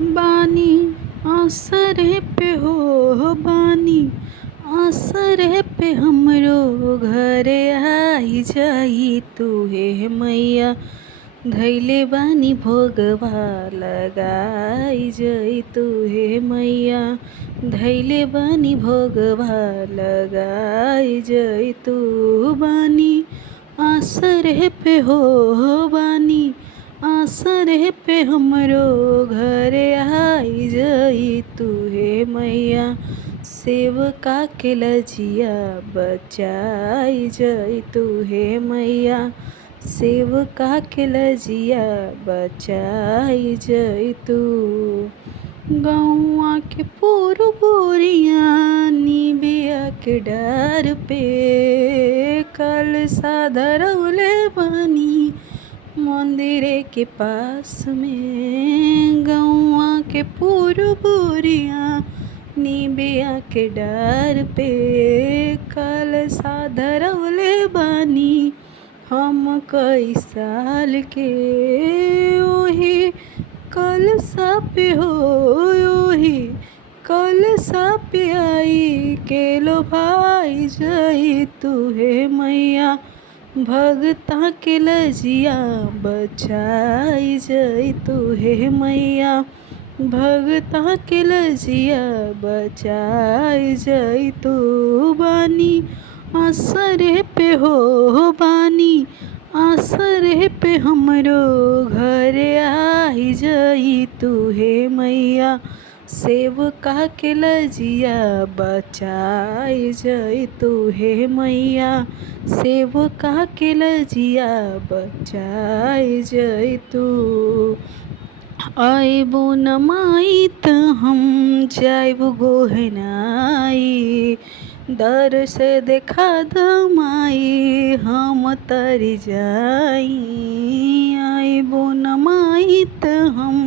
बानी आसरे पे हो बानी आसरे पे हमरो घरे आई जाई तू हे मैया धैले बानी भोगवा लगाई जाई तू हे मैया धैले बानी भोगवा लगाई जाई तू बानी आसरे पे हो बानी आसरे पे हमरो घरे आई जाई तू हे मैया सेवका के लजिया बचाई जाई तू हे मैया सेवका के लजिया बचाई जाई तू गौआ के पुरबोरिया निबिया के डार पे कलसा धरौले बानी मंदिरे के पास में गौआ के पुरबोरिया निबिया के डार पे कलसा धरौले बानी हम कई साल के ओही कलसा पे हो ओही कलसा पे आई के लो भाई जाई तू हे मैया भगता के लजिया बचाई जाई तू हे मैया भगता के लजिया बचाई जाई तू बानी आसरे पे हो बानी आसरे पे हमरो घरे आई जाई तू हे मैया सेवका के लजिया बचाई जाई तू हे मैया सेवका के लजिया बचाई जाई तू आइबो न माई त हम जाइब गोहनाई दर से देखा द माई हम तर जाई आइबो न माई त हम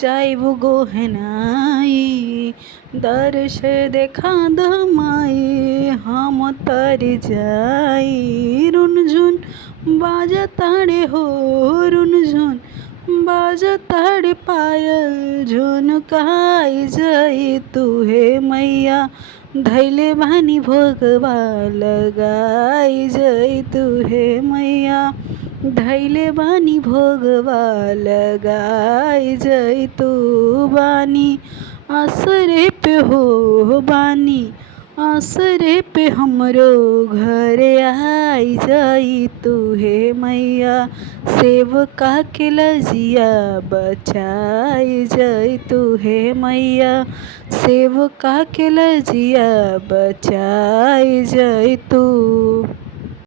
जाइब गोहनाई दर से देखा द माई हम तर जाई रुनझुन बाजा ताड़े हो रुनझुन बाजा ताड़े पायल झुनकाई जाई तू हे मैया धैले बानी भोगवा लगाई जाई तू हे मैया धैले बानी भोगवा लगाई जाई तू बानी आसरे पे हो बानी आसरे पे हमरो घरे आई जाई तू हे मैया सेवका के लजिया बचाई जाई तू हे मैया सेवका के लजिया बचाई जाई तू।